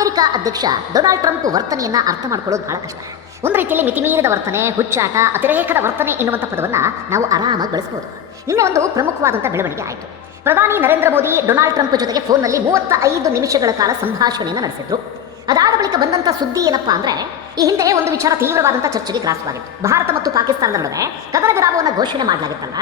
America ಅಧ್ಯಕ್ಷ Donald Trump ವರ್ತನೆಯನ್ನ ಅರ್ಥ ಮಾಡ್ಕೊಳ್ಳೋದು ಬಹಳ ಕಷ್ಟ. ಒಂದು ರೀತಿಯಲ್ಲಿ ಮಿತಿಮೀರಿದ ವರ್ತನೆ, ಹುಚ್ಚಾಟ, ಅತಿರೇಕದ ವರ್ತನೆ ಎನ್ನುವಂಥ ಪದವನ್ನ ನಾವು ಆರಾಮಾಗಿ ಬಳಸಬಹುದು ನಿನ್ನೆ ಒಂದು ಪ್ರಮುಖವಾದಂಥ ಬೆಳವಣಿಗೆ ಆಯಿತು. ಪ್ರಧಾನಿ ನರೇಂದ್ರ ಮೋದಿ ಡೊನಾಲ್ಡ್ ಟ್ರಂಪ್ ಜೊತೆಗೆ ಫೋನ್ನಲ್ಲಿ ಮೂವತ್ತ ಐದು ನಿಮಿಷಗಳ ಕಾಲ ಸಂಭಾಷಣೆಯನ್ನು ನಡೆಸಿದ್ರು. ಅದಾದ ಬಳಿಕ ಬಂದಂತ ಸುದ್ದಿ ಏನಪ್ಪಾ ಅಂದ್ರೆ ಈ ಹಿಂದೆ ಒಂದು ವಿಚಾರ ತೀವ್ರವಾದಂಥ ಚರ್ಚೆಗೆ ಗ್ರಾಸವಾಗಿತ್ತು ಭಾರತ ಮತ್ತು ಪಾಕಿಸ್ತಾನದ ನಡುವೆ ಕದನ ವಿರಾಮವನ್ನು ಘೋಷಣೆ ಮಾಡಲಾಗಿತ್ತಲ್ಲ?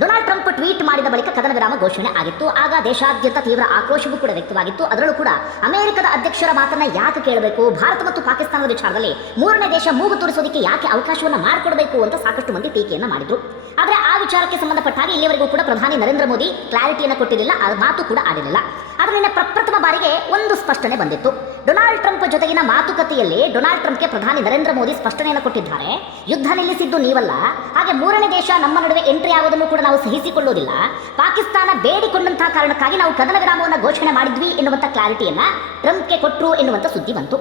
ಡೊನಾಲ್ಡ್ ಟ್ರಂಪ್ ಟ್ವೀಟ್ ಮಾಡಿದ ಬಳಿಕ ಕದನ ವಿರಾಮ ಘೋಷಣೆ ಆಗಿತ್ತು. ಆಗ ದೇಶಾದ್ಯಂತ ತೀವ್ರ ಆಕ್ರೋಶವೂ ಕೂಡ ವ್ಯಕ್ತವಾಗಿತ್ತು. ಅದರಲ್ಲೂ ಕೂಡ ಅಮೆರಿಕದ ಅಧ್ಯಕ್ಷರ ಮಾತನ್ನ ಯಾಕೆ ಕೇಳಬೇಕು? ಭಾರತ ಮತ್ತು ಪಾಕಿಸ್ತಾನದ ವಿಚಾರದಲ್ಲಿ ಮೂರನೇ ದೇಶ ಮೂಗು ತೋರಿಸೋದಕ್ಕೆ ಯಾಕೆ ಅವಕಾಶವನ್ನು ಮಾಡಿಕೊಡಬೇಕು ಅಂತ ಸಾಕಷ್ಟು ಮಂದಿ ಟೀಕೆಯನ್ನು ಮಾಡಿದ್ರು. ಆದರೆ ಆ ವಿಚಾರಕ್ಕೆ ಸಂಬಂಧಪಟ್ಟ ಹಾಗೆ ಇಲ್ಲಿವರೆಗೂ ಕೂಡ ಪ್ರಧಾನಿ ನರೇಂದ್ರ ಮೋದಿ ಕ್ಲಾರಿಟಿಯನ್ನು ಕೊಟ್ಟಿರಲಿಲ್ಲ. ಮಾತು ಕೂಡ ಆಡಿರಲಿಲ್ಲ. ನಿನ್ನೆ ಪ್ರಪ್ರಥಮ ಬಾರಿಗೆ ಒಂದು ಸ್ಪಷ್ಟನೆ ಬಂದಿತ್ತು. ಡೊನಾಲ್ಡ್ ಟ್ರಂಪ್ ಜೊತೆಗಿನ ಮಾತುಕತೆಯಲ್ಲಿ ಡೊನಾಲ್ಡ್ ಟ್ರಂಪ್ಗೆ ಪ್ರಧಾನಿ ನರೇಂದ್ರ ಮೋದಿ ಸ್ಪಷ್ಟನೆಯನ್ನು ಕೊಟ್ಟಿದ್ದಾರೆ. ಯುದ್ಧ ನಿಲ್ಲಿಸಿದ್ದು ನೀವಲ್ಲ. ಹಾಗೆ ಮೂರನೇ ದೇಶ ನಮ್ಮ ನಡುವೆ ಎಂಟ್ರಿ ಆಗೋದನ್ನು ಕೂಡ ನಾವು ಸಹಿಸಿಕೊಳ್ಳುವುದಿಲ್ಲ ಪಾಕಿಸ್ತಾನ ಬೇಡಿಕೊಂಡಂತಹ ಕಾರಣಕ್ಕಾಗಿ ನಾವು ಕದನ ವಿರಾಮವನ್ನು ಘೋಷಣೆ ಮಾಡಿದ್ವಿ ಎನ್ನುವಂಥ ಕ್ಲಾರಿಟಿಯನ್ನು ಟ್ರಂಪ್ಗೆ ಕೊಟ್ಟರು ಎನ್ನುವಂಥ ಸುದ್ದಿ ಬಂತು.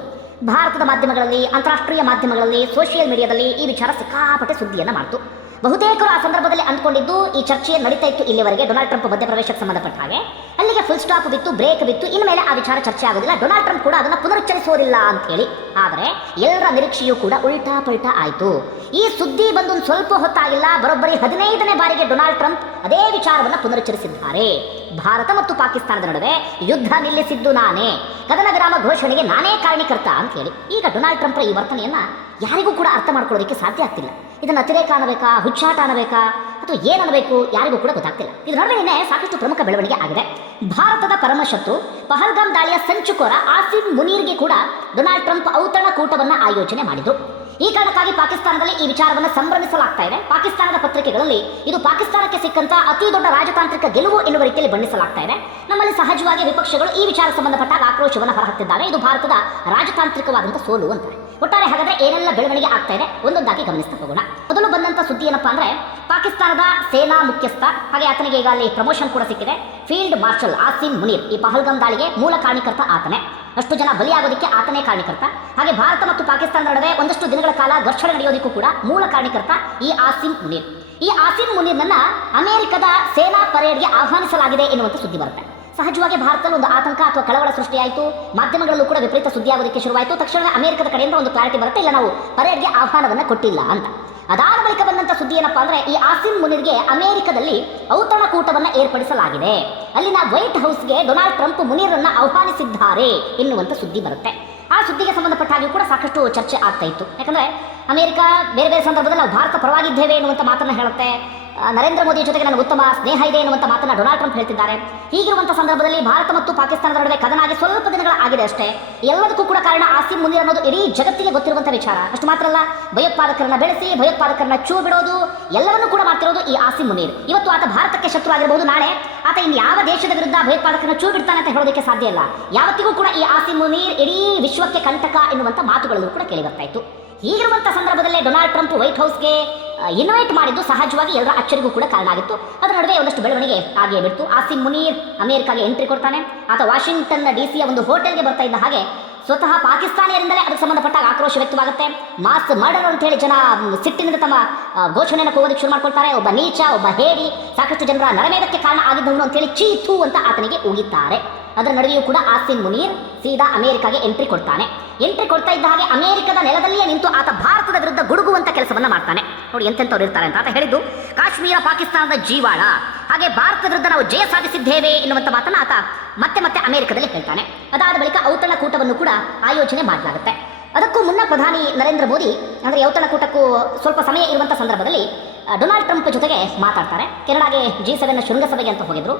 ಭಾರತದ ಮಾಧ್ಯಮಗಳಲ್ಲಿ, ಅಂತಾರಾಷ್ಟ್ರೀಯ ಮಾಧ್ಯಮಗಳಲ್ಲಿ, ಸೋಷಿಯಲ್ ಮೀಡಿಯಾದಲ್ಲಿ ಈ ವಿಚಾರ ಸಿಕ್ಕಾಪಟ್ಟೆ ಸುದ್ದಿಯನ್ನು ಮಾಡಿತು. ಬಹುತೇಕರು ಆ ಸಂದರ್ಭದಲ್ಲಿ ಅಂದ್ಕೊಂಡಿದ್ದು ಈ ಚರ್ಚೆ ನಡೀತಾ ಇತ್ತು ಇಲ್ಲಿವರೆಗೆ. ಡೊನಾಲ್ಡ್ ಟ್ರಂಪ್ ಮಧ್ಯಪ್ರವೇಶಕ್ಕೆ ಸಂಬಂಧಪಟ್ಟ ಹಾಗೆ. ಅಲ್ಲಿಗೆ ಫುಲ್ ಸ್ಟಾಪ್ ಬಿತ್ತು ಬ್ರೇಕ್ ಬಿತ್ತು ಇನ್ಮೇಲೆ ಆ ವಿಚಾರ ಚರ್ಚೆ ಆಗೋದಿಲ್ಲ. ಡೊನಾಲ್ಡ್ ಟ್ರಂಪ್ ಕೂಡ ಅದನ್ನು ಪುನರುಚ್ಚರಿಸೋದಿಲ್ಲ ಅಂತ ಹೇಳಿ ಆದರೆ ಎಲ್ಲರ ನಿರೀಕ್ಷೆಯೂ ಕೂಡ ಉಲ್ಟಾ ಪಲ್ಟಾ ಆಯಿತು. ಈ ಸುದ್ದಿ ಬಂದು ಸ್ವಲ್ಪ ಹೊತ್ತಾಗಿಲ್ಲ. ಬರೋಬ್ಬರಿ ಹದಿನೈದನೇ ಬಾರಿಗೆ ಡೊನಾಲ್ಡ್ ಟ್ರಂಪ್ ಅದೇ ವಿಚಾರವನ್ನು ಪುನರುಚ್ಚರಿಸಿದ್ದಾರೆ. ಭಾರತ ಮತ್ತು ಪಾಕಿಸ್ತಾನದ ನಡುವೆ ಯುದ್ಧ ನಿಲ್ಲಿಸಿದ್ದು ನಾನೇ. ಕದನ ವಿರಾಮ ಘೋಷಣೆಗೆ ನಾನೇ ಕಾರಣೀಕರ್ತ ಅಂತ ಹೇಳಿ ಈಗ ಡೊನಾಲ್ಡ್ ಟ್ರಂಪ್ರ ಈ ವರ್ತನೆಯನ್ನ ಯಾರಿಗೂ ಕೂಡ ಅರ್ಥ ಮಾಡ್ಕೊಳ್ಳೋದಕ್ಕೆ ಸಾಧ್ಯ ಆಗ್ತಿಲ್ಲ. ಇದನ್ನು ಅತಿರೇಕ ಅನ್ನಬೇಕಾ, ಹುಚ್ಚಾಟ ಅನ್ನಬೇಕಾ? ಅಥವಾ ಏನನ್ನಬೇಕು ಯಾರಿಗೂ ಕೂಡ ಗೊತ್ತಾಗ್ತಿಲ್ಲ. ಇದು ನಡುವೆ ನಿನ್ನೆ ಸಾಕಷ್ಟು ಪ್ರಮುಖ ಬೆಳವಣಿಗೆ ಆಗಿದೆ. ಭಾರತದ ಪರಮಶತ್ರು ಪಹಲ್ಗಾಮ್ ದಾಳಿಯ ಸಂಚುಕೋರ ಆಸಿಫ್ ಮುನೀರ್ಗೆ ಕೂಡ ಡೊನಾಲ್ಡ್ ಟ್ರಂಪ್ ಔತಣ ಕೂಟವನ್ನ ಆಯೋಜನೆ ಮಾಡಿದ್ದು ಈ ಕಾರಣಕ್ಕಾಗಿ ಪಾಕಿಸ್ತಾನದಲ್ಲಿ ಈ ವಿಚಾರವನ್ನು ಸಂಭ್ರಮಿಸಲಾಗ್ತಾ ಇದೆ. ಪಾಕಿಸ್ತಾನದ ಪತ್ರಿಕೆಗಳಲ್ಲಿ ಇದು ಪಾಕಿಸ್ತಾನಕ್ಕೆ ಸಿಕ್ಕಂತ ಅತಿ ದೊಡ್ಡ ರಾಜತಾಂತ್ರಿಕ ಗೆಲುವು ಎನ್ನುವ ರೀತಿಯಲ್ಲಿ ಬಣ್ಣಿಸಲಾಗ್ತಾ ಇದೆ. ನಮ್ಮಲ್ಲಿ ಸಹಜವಾಗಿ ವಿಪಕ್ಷಗಳು ಈ ವಿಚಾರ ಸಂಬಂಧಪಟ್ಟಾಗ ಆಕ್ರೋಶವನ್ನು ಹೊರಹತ್ತಿದ್ದಾರೆ ಇದು ಭಾರತದ ರಾಜತಾಂತ್ರಿಕವಾದಂತಹ ಸೋಲು ಅಂತಾರೆ ಒಟ್ಟಾರೆ ಹಾಗಾದ್ರೆ ಏನೆಲ್ಲ ಬೆಳವಣಿಗೆ ಆಗ್ತಾ ಇದೆ? ಒಂದೊಂದಾಗಿ ಗಮನಿಸ್ತಾ ಹೋಗೋಣ. ಮೊದಲು ಬಂದಂತ ಸುದ್ದಿ ಏನಪ್ಪಾ ಅಂದ್ರೆ, ಪಾಕಿಸ್ತಾನದ ಸೇನಾ ಮುಖ್ಯಸ್ಥ, ಹಾಗೆ ಆತನಿಗೆ ಈಗ ಅಲ್ಲಿ ಪ್ರಮೋಷನ್ ಕೂಡ ಸಿಕ್ಕಿದೆ. ಫೀಲ್ಡ್ ಮಾರ್ಷಲ್ ಆಸಿಮ್ ಮುನೀರ್ ಈ ಪಹಲ್ಗಾಮ್ ದಾಳಿಗೆ ಮೂಲ ಕಾರಣೀಕರ್ತ ಆತನೇ. ಅಷ್ಟು ಜನ ಬಲಿಯಾಗೋದಕ್ಕೆ ಆತನೇ ಕಾರಣೀಕರ್ತ ಹಾಗೆ ಭಾರತ ಮತ್ತು ಪಾಕಿಸ್ತಾನದ ನಡುವೆ ಒಂದಷ್ಟು ದಿನಗಳ ಕಾಲ ಘರ್ಷಣೆ ನಡೆಯೋದಕ್ಕೂ ಕೂಡ ಮೂಲ ಕಾರಣೀಕರ್ತ ಈ ಆಸಿಮ್ ಮುನೀರ್. ಈ ಆಸಿಮ್ ಮುನೀರ್ನನ್ನ ಅಮೆರಿಕದ ಸೇನಾ ಪರೇಡ್ಗೆ ಆಹ್ವಾನಿಸಲಾಗಿದೆ ಎನ್ನುವಂತ ಸುದ್ದಿ ಬರುತ್ತೆ. ಸಹಜವಾಗಿ ಭಾರತದಲ್ಲಿ ಒಂದು ಆತಂಕ ಅಥವಾ ಕಳವಳ ಸೃಷ್ಟಿಯಾಯಿತು. ಮಾಧ್ಯಮಗಳಲ್ಲೂ ಕೂಡ ವಿಪರೀತ ಸುದ್ದಿ ಆಗೋದಕ್ಕೆ ಶುರುವಾಯಿತು. ತಕ್ಷಣ ಅಮೆರಿಕದ ಕಡೆಯಿಂದ ಒಂದು ಕ್ಲಾರಿಟಿ ಬರುತ್ತೆ, ಇಲ್ಲ ನಾವು ಪರೇಡ್ಗೆ ಆಹ್ವಾನವನ್ನು ಕೊಟ್ಟಿಲ್ಲ ಅಂತ. ಅದಾದ ಬಳಿಕ ಬಂದಂಥ ಸುದ್ದಿ ಏನಪ್ಪಾ ಅಂದ್ರೆ, ಈ ಆಸಿಮ್ ಮುನಿರ್ಗೆ ಅಮೆರಿಕದಲ್ಲಿ ಔತಣಕೂಟವನ್ನ ಏರ್ಪಡಿಸಲಾಗಿದೆ. ಅಲ್ಲಿನ ವೈಟ್ ಹೌಸ್ಗೆ ಡೊನಾಲ್ಡ್ ಟ್ರಂಪ್ ಮುನೀರನ್ನು ಆಹ್ವಾನಿಸಿದ್ದಾರೆ ಎನ್ನುವಂಥ ಸುದ್ದಿ ಬರುತ್ತೆ. ಆ ಸುದ್ದಿಗೆ ಸಂಬಂಧಪಟ್ಟ ಹಾಗೆ ಕೂಡ ಸಾಕಷ್ಟು ಚರ್ಚೆ ಆಗ್ತಾ ಇತ್ತು. ಯಾಕಂದ್ರೆ ಅಮೆರಿಕ ಬೇರೆ ಬೇರೆ ಸಂದರ್ಭದಲ್ಲಿ ನಾವು ಭಾರತ ಪರವಾಗಿದ್ದೇವೆ ಎನ್ನುವಂಥ ಮಾತನ್ನ ಹೇಳುತ್ತೆ. ನರೇಂದ್ರ ಮೋದಿ ಜೊತೆಗೆ ನನಗೆ ಉತ್ತಮ ಸ್ನೇಹ ಇದೆ ಎನ್ನುವಂತ ಮಾತನ್ನ ಡೊನಾಲ್ಡ್ ಟ್ರಂಪ್ ಹೇಳ್ತಿದ್ದಾರೆ. ಹೀಗಿರುವಂಥ ಸಂದರ್ಭದಲ್ಲಿ ಭಾರತ ಮತ್ತು ಪಾಕಿಸ್ತಾನದ ನಡುವೆ ಕದನಾಗಿ ಸ್ವಲ್ಪ ದಿನಗಳ ಆಗಿದೆ ಅಷ್ಟೇ. ಎಲ್ಲದಕ್ಕೂ ಕೂಡ ಕಾರಣ ಆಸಿಮ್ ಮುನೀರ್ ಅನ್ನೋದು ಇಡೀ ಜಗತ್ತಿಗೆ ಗೊತ್ತಿರುವಂಥ ವಿಚಾರ. ಅಷ್ಟು ಮಾತ್ರ ಅಲ್ಲ, ಭಯೋತ್ಪಾದಕರನ್ನ ಬೆಳೆಸಿ, ಭಯೋತ್ಪಾದಕರನ್ನ ಚೂ ಬಿಡೋದು, ಎಲ್ಲವನ್ನೂ ಕೂಡ ಮಾಡ್ತಿರೋದು ಈ ಆಸಿಮ್ ಮುನೀರ್. ಇವತ್ತು ಆತ ಭಾರತಕ್ಕೆ ಶತ್ರು ಆಗಿರಬಹುದು ನಾಳೆ, ಆತ ಇನ್ನು ಯಾವ ದೇಶದ ವಿರುದ್ಧ ಭಯೋತ್ಪಾದಕರನ್ನ ಚೂ ಬಿಡ್ತಾನೆ ಅಂತ ಹೇಳೋದಕ್ಕೆ ಸಾಧ್ಯ ಇಲ್ಲ. ಯಾವತ್ತಿಗೂ ಕೂಡ ಈ ಆಸಿಮ್ ಮುನೀರ್ ಇಡೀ ವಿಶ್ವಕ್ಕೆ ಕಂಟಕ ಎನ್ನುವಂಥ ಮಾತುಗಳಲ್ಲೂ ಕೂಡ ಕೇಳಿ ಬರ್ತಾ ಇತ್ತು ಹೀಗಿರುವಂತ ಸಂದರ್ಭದಲ್ಲೇ ಡೊನಾಲ್ಡ್ ಟ್ರಂಪ್ ವೈಟ್ ಹೌಸ್ಗೆ ಇನ್ವೈಟ್ ಮಾಡಿದ್ದು ಸಹಜವಾಗಿ ಎಲ್ಲರ ಅಚ್ಚರಿಗೂ ಕೂಡ ಕಾರಣ ಆಗಿತ್ತು. ಅದರ ನಡುವೆ ಒಂದಷ್ಟು ಬೆಳವಣಿಗೆ ಆಗೇ ಬಿಡ್ತು. ಆಸಿಮ್ ಮುನೀರ್ ಅಮೆರಿಕಾಗೆ ಎಂಟ್ರಿ ಕೊಡ್ತಾನೆ. ಆತ ವಾಷಿಂಗ್ಟನ್ ಡಿ ಸಿಯ ಒಂದು ಹೋಟೆಲ್ಗೆ ಬರ್ತಾ ಇದ್ದ ಹಾಗೆ ಸ್ವತಃ ಪಾಕಿಸ್ತಾನಿಯರಿಂದಲೇ ಅದಕ್ಕೆ ಸಂಬಂಧಪಟ್ಟ ಆಕ್ರೋಶ ವ್ಯಕ್ತವಾಗುತ್ತೆ. ಮಾಸ್ ಮರ್ಡರ್ ಅಂತ ಹೇಳಿ ಜನ ಸಿಟ್ಟಿನಿಂದ ತಮ್ಮ ಘೋಷಣೆಯನ್ನು ಕೂಗೋದಕ್ಕೆ ಶುರು ಮಾಡ್ಕೊಳ್ತಾರೆ. ಒಬ್ಬ ನೀಚ, ಒಬ್ಬ ಹೇಡಿ, ಸಾಕಷ್ಟು ಜನರ ನರಮೇಧಕ್ಕೆ ಕಾರಣ ಆಗಿದ್ದವನು ಅಂತ ಹೇಳಿ ಚೀತು ಅಂತ ಆತನಿಗೆ ಉಗಿತಾರೆ. ಅದರ ನಡುವೆಯೂ ಕೂಡ ಆಸಿಮ್ ಮುನೀರ್ ಸೀದಾ ಅಮೆರಿಕಾಗೆ ಎಂಟ್ರಿ ಕೊಡ್ತಾನೆ. ಎಂಟ್ರಿ ಕೊಡ್ತಾ ಇದ್ದ ಹಾಗೆ ಅಮೆರಿಕದ ನೆಲದಲ್ಲಿಯೇ ನಿಂತು ಆತ ಭಾರತದ ವಿರುದ್ಧ ಗುಡುಗುವಂತ ಕೆಲಸವನ್ನ ಮಾಡ್ತಾನೆ. ನೋಡಿ ಎಂತೆಂಥವ್ರು ಇರ್ತಾರೆ ಅಂತ ಆತ ಹೇಳಿದ್ದು, ಕಾಶ್ಮೀರ ಪಾಕಿಸ್ತಾನದ ಜೀವಾಳ. ಹಾಗೆ ಭಾರತದ ವಿರುದ್ಧ ನಾವು ಜಯ ಸಾಧಿಸಿದ್ದೇವೆ ಎನ್ನುವಂಥ ಮಾತನ್ನ ಆತ ಮತ್ತೆ ಮತ್ತೆ ಅಮೆರಿಕದಲ್ಲಿ ಹೇಳ್ತಾನೆ. ಅದಾದ ಬಳಿಕ ಔತಣ ಕೂಟವನ್ನು ಕೂಡ ಆಯೋಜನೆ ಮಾಡಲಾಗುತ್ತೆ. ಅದಕ್ಕೂ ಮುನ್ನ ಪ್ರಧಾನಿ ನರೇಂದ್ರ ಮೋದಿ, ಅಂದರೆ ಔತಣಕೂಟಕ್ಕೂ ಸ್ವಲ್ಪ ಸಮಯ ಇರುವಂಥ ಸಂದರ್ಭದಲ್ಲಿ ಡೊನಾಲ್ಡ್ ಟ್ರಂಪ್ ಜೊತೆಗೆ ಮಾತಾಡ್ತಾರೆ. ಕೆನಡಾಗೆ ಜಿ ಸೆವೆನ್ ಶೃಂಗಸಭೆಗೆ ಅಂತ ಹೋಗಿದ್ರು.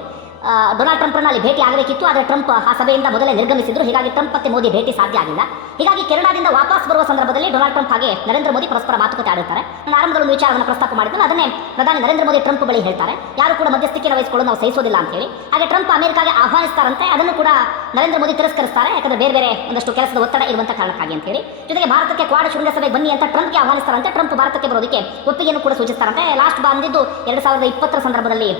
ಡೊನಾಲ್ಡ್ ಟ್ರಂಪ್ರನ್ನ ಅಲ್ಲಿ ಭೇಟಿ ಆಗಬೇಕಿತ್ತು. ಆದರೆ ಟ್ರಂಪ್ ಆ ಸಭೆಯಿಂದ ಮೊದಲೇ ನಿರ್ಗಮಿಸಿದ್ರು. ಹೀಗಾಗಿ ಟ್ರಂಪ್ ಮತ್ತೆ ಮೋದಿ ಭೇಟಿ ಸಾಧ್ಯ ಆಗಿಲ್ಲ. ಹೀಗಾಗಿ ಕೆನಡಾದಿಂದ ವಾಪಸ್ ಬರುವ ಸಂದರ್ಭದಲ್ಲಿ ಡೊನಾಲ್ಡ್ ಟ್ರಂಪ್ ಹಾಗೆ ನರೇಂದ್ರ ಮೋದಿ ಪರಸ್ಪರ ಮಾತುಕತೆ ಆಡುತ್ತಾರೆ. ನಾನು ಆರಂಭದಲ್ಲಿ ಒಂದು ವಿಚಾರವನ್ನು ಪ್ರಸ್ತಾಪ ಮಾಡಿದ್ದೇನೆ ಅದನ್ನೇ ಪ್ರಧಾನಿ ನರೇಂದ್ರ ಮೋದಿ ಟ್ರಂಪ್ ಬಳಿ ಹೇಳ್ತಾರೆ. ಯಾರು ಕೂಡ ಮಧ್ಯಸ್ಥಿಕೆ ವಹಿಸಿಕೊಳ್ಳಲು ನಾವು ಸಹಿಸೋದಿಲ್ಲ ಅಂತ ಹೇಳಿ. ಹಾಗೆ ಟ್ರಂಪ್ ಅಮೆರಿಕಾಗೆ ಆಹ್ವಾನಿಸ್ತಾರಂತೆ, ಅದನ್ನು ಕೂಡ ನರೇಂದ್ರ ಮೋದಿ ತಿರಸ್ಕರಿಸ್ತಾರೆ. ಯಾಕಂದ್ರೆ ಬೇರೆ ಬೇರೆ ಒಂದಷ್ಟು ಕೆಲಸದ ಒತ್ತಡ ಇರುವಂತಹ ಕಾರಣಕ್ಕಾಗಿ ಅಂತ ಹೇಳಿ. ಜೊತೆಗೆ ಭಾರತಕ್ಕೆ ಕ್ವಾಡ್ ಶೃಂಗಸಭೆಗೆ ಬನ್ನಿ ಅಂತ ಟ್ರಂಪ್ಗೆ ಆಹ್ವಾನಿಸ್ತಾರಂತೆ. ಟ್ರಂಪ್ ಭಾರತಕ್ಕೆ ಬರೋದಕ್ಕೆ ಒಪ್ಪಿಗೆಯನ್ನು ಕೂಡ ಸೂಚಿಸ್ತಾರಂತೆ. ಲಾಸ್ಟ್ ಬಂದಿದ್ದು ಎರಡು ಸಾವಿರದ ಇಪ್ಪತ್ತರ ಸಂದರ್ಭದಲ್ಲಿ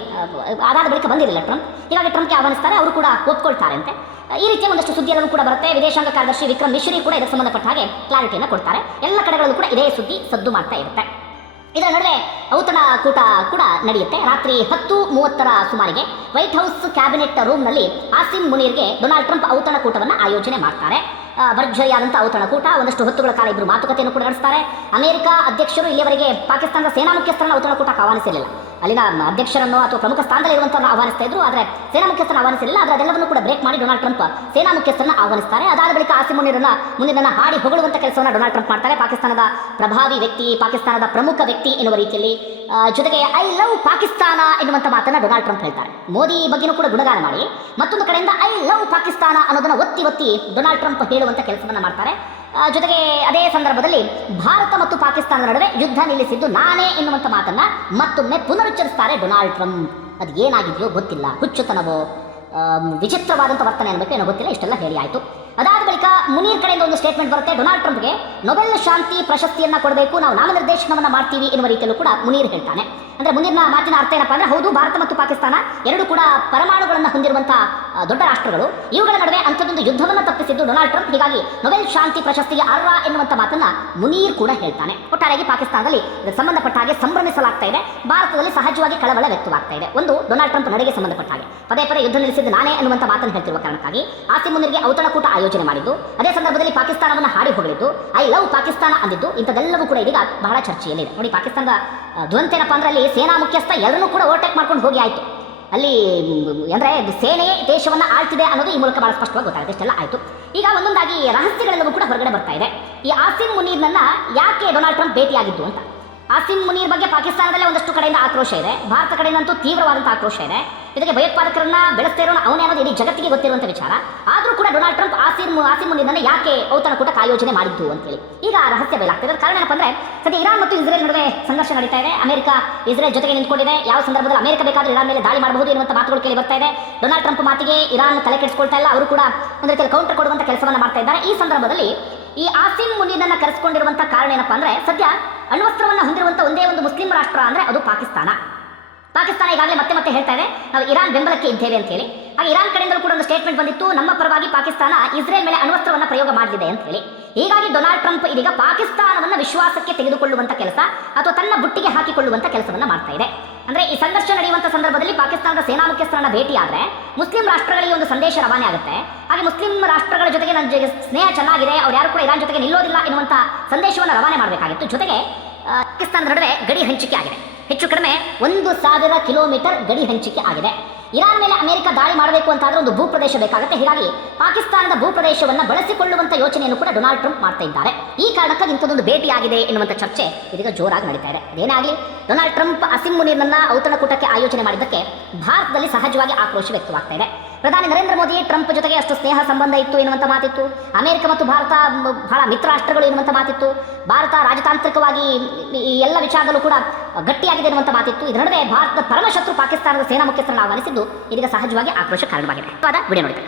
ಅದಾದ ಬಳಿಕ ಬಂದಿರಲಿಲ್ಲ ಟ್ರಂಪ್. ಹೀಗಾಗಿ ಟ್ರಂಪ್ಗೆ ಆಹ್ವಾನಿಸ್ತಾರೆ, ಅವರು ಕೂಡ ಒಪ್ಕೊಳ್ತಾರೆ ಅಂತೆ ಈ ರೀತಿಯ ಒಂದಷ್ಟು ಸುದ್ದಿ ಎಲ್ಲವೂ ಕೂಡ ಬರುತ್ತೆ. ವಿದೇಶಾಂಗ ಕಾರ್ಯದರ್ಶಿ ವಿಕ್ರಮ್ ಮಿಶ್ರಿ ಕೂಡ ಇದಕ್ಕೆ ಸಂಬಂಧಪಟ್ಟ ಹಾಗೆ ಕ್ಲಾರಿಟಿಯನ್ನು ಕೊಡ್ತಾರೆ. ಎಲ್ಲ ಕಡೆಗಳಲ್ಲೂ ಕೂಡ ಇದೇ ಸುದ್ದಿ ಸದ್ದು ಮಾಡ್ತಾ ಇರುತ್ತೆ. ಇದರ ನಡುವೆ ಔತಣ ಕೂಟ ಕೂಡ ನಡೆಯುತ್ತೆ. ರಾತ್ರಿ ಹತ್ತು ಮೂವತ್ತರ ಸುಮಾರಿಗೆ ವೈಟ್ ಹೌಸ್ ಕ್ಯಾಬಿನೆಟ್ ರೂಮ್ನಲ್ಲಿ ಆಸಿಮ್ ಮುನೀರ್ಗೆ ಡೊನಾಲ್ಡ್ ಟ್ರಂಪ್ ಔತಣ ಕೂಟವನ್ನು ಆಯೋಜನೆ ಮಾಡ್ತಾರೆ. ಭರ್ಜರಿಯಾದಂಥ ಔತಣ ಕೂಟ ಒಂದಷ್ಟು ಹೊತ್ತುಗಳ ಕಾಲ ಇಬ್ಬರು ಮಾತುಕತೆಯನ್ನು ಕೂಡ ನಡೆಸ್ತಾರೆ. ಅಮೆರಿಕ ಅಧ್ಯಕ್ಷರು ಇಲ್ಲಿಯವರೆಗೆ ಪಾಕಿಸ್ತಾನದ ಸೇನಾ ಮುಖ್ಯಸ್ಥರನ್ನ ಔತಣಕೂಟಕ್ಕೆ ಆಹ್ವಾನಿಸಿರಲಿಲ್ಲ. ಅಲ್ಲಿನ ಅಧ್ಯಕ್ಷರನ್ನು ಅಥವಾ ಪ್ರಮುಖ ಸ್ಥಾನದಲ್ಲಿರುವಂಥವ್ರನ್ನ ಆಹ್ವಾನಿಸ್ತಾ ಇದ್ರು. ಆದರೆ ಸೇನಾ ಮುಖ್ಯಸ್ಥರನ್ನ ಆಹ್ವಾನಿಸಿರಲಿಲ್ಲ. ಆದರೆ ಅದೆಲ್ಲವನ್ನು ಕೂಡ ಬ್ರೇಕ್ ಮಾಡಿ ಡೊನಾಲ್ಡ್ ಟ್ರಂಪ್ ಸೇನಾ ಮುಖ್ಯಸ್ಥರನ್ನ ಆಹ್ವಾನಿಸ್ತಾರೆ. ಅದಾದ ಬಳಿಕ ಆಸಿಮ್ ಮುನಿರನ್ನ ಮುಂದಿನ ಹಾಡಿ ಹೊಗಳುವಂತ ಕೆಲಸವನ್ನು ಡೊನಾಲ್ಡ್ ಟ್ರಂಪ್ ಮಾಡ್ತಾರೆ. ಪಾಕಿಸ್ತಾನದ ಪ್ರಭಾವಿ ವ್ಯಕ್ತಿ, ಪಾಕಿಸ್ತಾನದ ಪ್ರಮುಖ ವ್ಯಕ್ತಿ ಎನ್ನುವ ರೀತಿಯಲ್ಲಿ ಜೊತೆಗೆ ಐ ಲವ್ ಪಾಕಿಸ್ತಾನ ಎನ್ನುವಂಥ ಮಾತನ್ನ ಡೊನಾಲ್ಡ್ ಟ್ರಂಪ್ ಹೇಳ್ತಾರೆ. ಮೋದಿ ಬಗ್ಗೆನೂ ಕೂಡ ಗುಣಗಾನ ಮಾಡಿ. ಮತ್ತೊಂದು ಕಡೆಯಿಂದ ಐ ಲವ್ ಪಾಕಿಸ್ತಾನ ಅನ್ನೋದನ್ನು ಒತ್ತಿ ಒತ್ತಿ ಡೊನಾಲ್ಡ್ ಟ್ರಂಪ್ ಹೇಳುವಂಥ ಕೆಲಸವನ್ನ ಮಾಡ್ತಾರೆ. ಜೊತೆಗೆ ಅದೇ ಸಂದರ್ಭದಲ್ಲಿ ಭಾರತ ಮತ್ತು ಪಾಕಿಸ್ತಾನದ ನಡುವೆ ಯುದ್ಧ ನಿಲ್ಲಿಸಿದ್ದು ನಾನೇ ಎನ್ನುವಂಥ ಮಾತನ್ನ ಮತ್ತೊಮ್ಮೆ ಪುನರುಚ್ಚರಿಸ್ತಾರೆ ಡೊನಾಲ್ಡ್ ಟ್ರಂಪ್. ಅದು ಏನಾಗಿದೆಯೋ ಗೊತ್ತಿಲ್ಲ. ಹುಚ್ಚುತನವೋ ವಿಚಿತ್ರವಾದಂಥ ವರ್ತನೆ ಅನ್ನಬೇಕು ಏನೋ ಗೊತ್ತಿಲ್ಲ. ಇಷ್ಟೆಲ್ಲ ಹೇಳಿ ಆಯಿತು. ಅದಾದ ಬಳಿಕ ಮುನೀರ್ ಕಡೆಯಿಂದ ಒಂದು ಸ್ಟೇಟ್ಮೆಂಟ್ ಬರುತ್ತೆ. ಡೊನಾಲ್ಡ್ ಟ್ರಂಪ್ಗೆ ನೊಬೆಲ್ ಶಾಂತಿ ಪ್ರಶಸ್ತಿಯನ್ನ ಕೊಡಬೇಕು, ನಾವು ನಾಮನಿರ್ದೇಶನವನ್ನು ಮಾಡ್ತೀವಿ ಎನ್ನುವ ರೀತಿಯಲ್ಲೂ ಕೂಡ ಮುನೀರ್ ಹೇಳ್ತಾನೆ. ಅಂದ್ರೆ ಮುಂದಿನ ಮಾತಿನ ಅರ್ಥ ಏನಪ್ಪಾ ಅಂದ್ರೆ ಹೌದು, ಭಾರತ ಮತ್ತು ಪಾಕಿಸ್ತಾನ ಎರಡು ಕೂಡ ಪರಮಾಣುಗಳನ್ನು ಹೊಂದಿರುವಂತಹ ದೊಡ್ಡ ರಾಷ್ಟ್ರಗಳು. ಇವುಗಳ ನಡುವೆ ಅಂಥದ್ದೊಂದು ಯುದ್ಧವನ್ನು ತಪ್ಪಿಸಿದ್ದು ಡೊನಾಲ್ಡ್ ಟ್ರಂಪ್. ಹೀಗಾಗಿ ನೊಬೆಲ್ ಶಾಂತಿ ಪ್ರಶಸ್ತಿಗೆ ಅರ್ಹ ಎನ್ನುವಂಥ ಮಾತನ್ನ ಮುನೀರ್ ಕೂಡ ಹೇಳ್ತಾನೆ. ಒಟ್ಟಾರೆಯಾಗಿ ಪಾಕಿಸ್ತಾನದಲ್ಲಿ ಸಂಬಂಧಪಟ್ಟ ಹಾಗೆ ಸಂಭ್ರಮಿಸಲಾಗ್ತಾ ಇದೆ. ಭಾರತದಲ್ಲಿ ಸಹಜವಾಗಿ ಕಳವಳ ವ್ಯಕ್ತವಾಗ್ತಾ ಇದೆ. ಒಂದು, ಡೊನಾಲ್ಡ್ ಟ್ರಂಪ್ ನಡೆಗೆ ಸಂಬಂಧಪಟ್ಟ ಹಾಗೆ. ಪದೇ ಪದೇ ಯುದ್ಧ ನಿಲ್ಲಿಸಿದ್ದು ನಾನೇ ಅನ್ನುವಂತ ಮಾತನ್ನು ಹೇಳ್ತಿರುವ ಕಾರಣಕ್ಕಾಗಿ ಆಸಿಮ್ ಮುನೀರ್ಗೆ ಔತಣಕೂಟ ಆಯೋಜನೆ ಮಾಡಿದ್ದು. ಅದೇ ಸಂದರ್ಭದಲ್ಲಿ ಪಾಕಿಸ್ತಾನವನ್ನು ಹಾಡಿ ಹೊಗಳಿದ್ದು. ಐ ಲವ್ ಪಾಕಿಸ್ತಾನ ಅಂದಿದ್ದು. ಇಂಥದೆಲ್ಲವೂ ಕೂಡ ಇದೀಗ ಬಹಳ ಚರ್ಚೆಯಲ್ಲಿದೆ. ನೋಡಿ, ಪಾಕಿಸ್ತಾನದ ಏನಪ್ಪಾ ಅಂದ್ರೆ ಅಲ್ಲಿ ಸೇನಾ ಮುಖ್ಯಸ್ಥ ಎಲ್ಲರನ್ನೂ ಕೂಡ ಓವರ್ಟೇಕ್ ಮಾಡ್ಕೊಂಡು ಹೋಗಿ ಆಯಿತು. ಅಲ್ಲಿ ಅಂದರೆ ಸೇನೆಯೇ ಸೇನೆ ದೇಶವನ್ನ ಆಳ್ತಿದೆ ಅನ್ನೋದು ಈ ಮೂಲಕ ಬಹಳ ಸ್ಪಷ್ಟವಾಗಿ ಗೊತ್ತಾಗುತ್ತೆ. ಇಷ್ಟೆಲ್ಲ ಆಯಿತು. ಈಗ ಒಂದೊಂದಾಗಿ ರಹಸ್ಯಗಳೆಲ್ಲವೂ ಕೂಡ ಹೊರಗಡೆ ಬರ್ತಾ ಇದೆ. ಈ ಆಸಿಮ್ ಮುನೀರ್ನನ್ನ ಯಾಕೆ ಡೊನಾಲ್ಡ್ ಟ್ರಂಪ್ ಭೇಟಿಯಾಗಿದ್ದು ಅಂತ. ಆಸಿಮ್ ಮುನೀರ್ ಬಗ್ಗೆ ಪಾಕಿಸ್ತಾನದಲ್ಲೇ ಒಂದಷ್ಟು ಕಡೆಯಿಂದ ಆಕ್ರೋಶ ಇದೆ. ಭಾರತ ಕಡೆಯಿಂದಂತೂ ತೀವ್ರವಾದಂಥ ಆಕ್ರೋಶ ಇದೆ. ಜೊತೆಗೆ ಭಯೋತ್ಪಾದಕರನ್ನ ಬೆಳೆಸ್ತಾ ಇರೋನು ಅವನೇ ಅನ್ನೋದು ಇಡೀ ಜಗತ್ತಿಗೆ ಗೊತ್ತಿರುವಂಥ ವಿಚಾರ. ಆದರೂ ಕೂಡ ಡೊನಾಲ್ಡ್ ಟ್ರಂಪ್ ಆಸಿಮ್ ಆಸಿಮ್ ಮುಂದಿನ ಯಾಕೆ ಔತಣಕೂಟ ಕಾಯೋಜನೆ ಮಾಡಿದ್ದು ಅಂತೇಳಿ. ಈಗ ಆ ರಹಸ್ಯ ಬಯಲಾಗ್ತದೆ. ಕಾರಣ ಏನಪ್ಪ ಸದ್ಯ ಇರಾನ್ ಮತ್ತು ಇಸ್ರೇಲ್ ನಡುವೆ ಸಂಘರ್ಷ ನಡೀತಾ ಇದೆ. ಅಮೆರಿಕ, ಇಸ್ರೇಲ್ ಜೊತೆಗೆ ನಿಂತ್ಕೊಂಡಿದೆ. ಯಾವ ಸಂದರ್ಭದಲ್ಲಿ ಅಮೆರಿಕ ಬೇಕಾದ್ರೆ ಇರಾನ್ ಮೇಲೆ ದಾಳಿ ಮಾಡಬಹುದು ಎನ್ನುವಂಥ ಮಾತುಗಳು ಕೇಳಿ ಬರ್ತಾ ಇದೆ. ಡೊನಾಲ್ಡ್ ಟ್ರಂಪ್ ಮಾತಿಗೆ ಇರಾನ್ ತಲೆ ಕೆಡಿಸ್ಕೊಳ್ತಾ ಇಲ್ಲ. ಅವರು ಕೂಡ ಒಂದು ರೀತಿಯಲ್ಲಿ ಕೌಂಟರ್ ಕೊಡುವಂಥ ಕೆಲಸವನ್ನ ಮಾಡ್ತಾ ಇದ್ದಾರೆ. ಈ ಸಂದರ್ಭದಲ್ಲಿ ಈ ಆಸಿಮ್ ಮುನೀರ್ನನ್ನ ಕರೆಸ್ಕೊಂಡಿರುವಂಥ ಕಾರಣ ಏನಪ್ಪಾ ಅಂದ್ರೆ ಸದ್ಯ ಅಣ್ವಸ್ತ್ರವನ್ನು ಹೊಂದಿರುವಂಥ ಒಂದೇ ಒಂದು ಮುಸ್ಲಿಂ ರಾಷ್ಟ್ರ ಅಂದ್ರೆ ಅದು ಪಾಕಿಸ್ತಾನ. ಪಾಕಿಸ್ತಾನ ಈಗಾಗಲೇ ಮತ್ತೆ ಮತ್ತೆ ಹೇಳ್ತಾ ಇದೆ. ನಾವು ಇರಾನ್ ಬೆಂಬಲಕ್ಕೆ ಇದ್ದೇವೆ ಅಂತ ಹೇಳಿ. ಹಾಗೆ ಇರಾನ್ ಕಡೆಯಿಂದಲೂ ಕೂಡ ಒಂದು ಸ್ಟೇಟ್ಮೆಂಟ್ ಬಂದಿತ್ತು. ನಮ್ಮ ಪರವಾಗಿ ಪಾಕಿಸ್ತಾನ ಇಸ್ರೇಲ್ ಮೇಲೆ ಅಣ್ವಸ್ತ್ರವನ್ನು ಪ್ರಯೋಗ ಮಾಡಲಿದೆ ಅಂತ ಹೇಳಿ. ಹೀಗಾಗಿ ಡೊನಾಲ್ಡ್ ಟ್ರಂಪ್ ಇದೀಗ ಪಾಕಿಸ್ತಾನವನ್ನು ವಿಶ್ವಾಸಕ್ಕೆ ತೆಗೆದುಕೊಳ್ಳುವಂಥ ಕೆಲಸ ಅಥವಾ ತನ್ನ ಬುಟ್ಟಿಗೆ ಹಾಕಿಕೊಳ್ಳುವಂಥ ಕೆಲಸವನ್ನು ಮಾಡ್ತಾ ಇದೆ. ಅಂದ್ರೆ ಈ ಸಂಘರ್ಷ ನಡೆಯುವಂತ ಸಂದರ್ಭದಲ್ಲಿ ಪಾಕಿಸ್ತಾನದ ಸೇನಾ ಮುಖ್ಯಸ್ಥರನ್ನ ಭೇಟಿಯಾದ್ರೆ ಮುಸ್ಲಿಂ ರಾಷ್ಟ್ರಗಳಿಗೆ ಒಂದು ಸಂದೇಶ ರವಾನೆ ಆಗುತ್ತೆ. ಹಾಗೆ ಮುಸ್ಲಿಂ ರಾಷ್ಟ್ರಗಳ ಜೊತೆಗೆ ನನ್ನ ಸ್ನೇಹ ಚೆನ್ನಾಗಿದೆ. ಅವ್ರು ಯಾರು ಕೂಡ ಇರಾನ್ ಜೊತೆಗೆ ನಿಲ್ಲೋದಿಲ್ಲ ಎನ್ನುವಂಥ ಸಂದೇಶವನ್ನು ರವಾನೆ ಮಾಡಬೇಕಾಗಿತ್ತು. ಜೊತೆಗೆ ಪಾಕಿಸ್ತಾನದ ನಡುವೆ ಗಡಿ ಹಂಚಿಕೆ ಆಗಿದೆ. ಹೆಚ್ಚು ಕಡಿಮೆ ಒಂದು ಸಾವಿರ ಕಿಲೋಮೀಟರ್ ಗಡಿ ಹಂಚಿಕೆ ಆಗಿದೆ. ಇರಾನ್ ಮೇಲೆ ಅಮೆರಿಕ ದಾಳಿ ಮಾಡಬೇಕು ಅಂತಾದ್ರೆ ಒಂದು ಭೂಪ್ರದೇಶ ಬೇಕಾಗುತ್ತೆ. ಹೀಗಾಗಿ ಪಾಕಿಸ್ತಾನದ ಭೂಪ್ರದೇಶವನ್ನು ಬಳಸಿಕೊಳ್ಳುವಂತ ಯೋಚನೆಯನ್ನು ಕೂಡ ಡೊನಾಲ್ಡ್ ಟ್ರಂಪ್ ಮಾಡ್ತಾ ಇದ್ದಾರೆ. ಈ ಕಾರಣಕ್ಕೆ ಇಂಥದೊಂದು ಭೇಟಿಯಾಗಿದೆ ಆಗಿದೆ ಎನ್ನುವಂತ ಚರ್ಚೆ ಇದೀಗ ಜೋರಾಗಿ ನಡೀತಾ ಇದೆ. ಅದೇನಾಗಲಿ, ಡೊನಾಲ್ಡ್ ಟ್ರಂಪ್ ಅಸಿಮ್ ಮುನೀರ್ನನ್ನ ಔತಣಕೂಟಕ್ಕೆ ಆಯೋಜನೆ ಮಾಡಿದ್ದಕ್ಕೆ ಭಾರತದಲ್ಲಿ ಸಹಜವಾಗಿ ಆಕ್ರೋಶ ವ್ಯಕ್ತವಾಗ್ತಾ ಇದೆ. ಪ್ರಧಾನಿ ನರೇಂದ್ರ ಮೋದಿ ಟ್ರಂಪ್ ಜೊತೆಗೆ ಅಷ್ಟು ಸ್ನೇಹ ಸಂಬಂಧ ಇತ್ತು ಎನ್ನುವಂಥ ಮಾತಿತ್ತು. ಅಮೆರಿಕ ಮತ್ತು ಭಾರತ ಬಹಳ ಮಿತ್ರ ರಾಷ್ಟ್ರಗಳು ಎನ್ನುವಂಥ ಮಾತಿತ್ತು. ಭಾರತ ರಾಜತಾಂತ್ರಿಕವಾಗಿ ಈ ಎಲ್ಲ ವಿಚಾರದಲ್ಲೂ ಕೂಡ ಗಟ್ಟಿಯಾಗಿದೆ ಎನ್ನುವಂಥ ಮಾತಿತ್ತು. ಇದರ ನಡುವೆ ಭಾರತದ ಪರಮಶತ್ರು ಪಾಕಿಸ್ತಾನದ ಸೇನಾ ಮುಖ್ಯಸ್ಥರನ್ನು ಆಹ್ವಾನಿಸಿದ್ದು ಇದೀಗ ಸಹಜವಾಗಿ ಆಕ್ರೋಶ ಕಾರಣವಾಗಿದೆ. ವಿಡಿಯೋ ನೋಡಿದೆ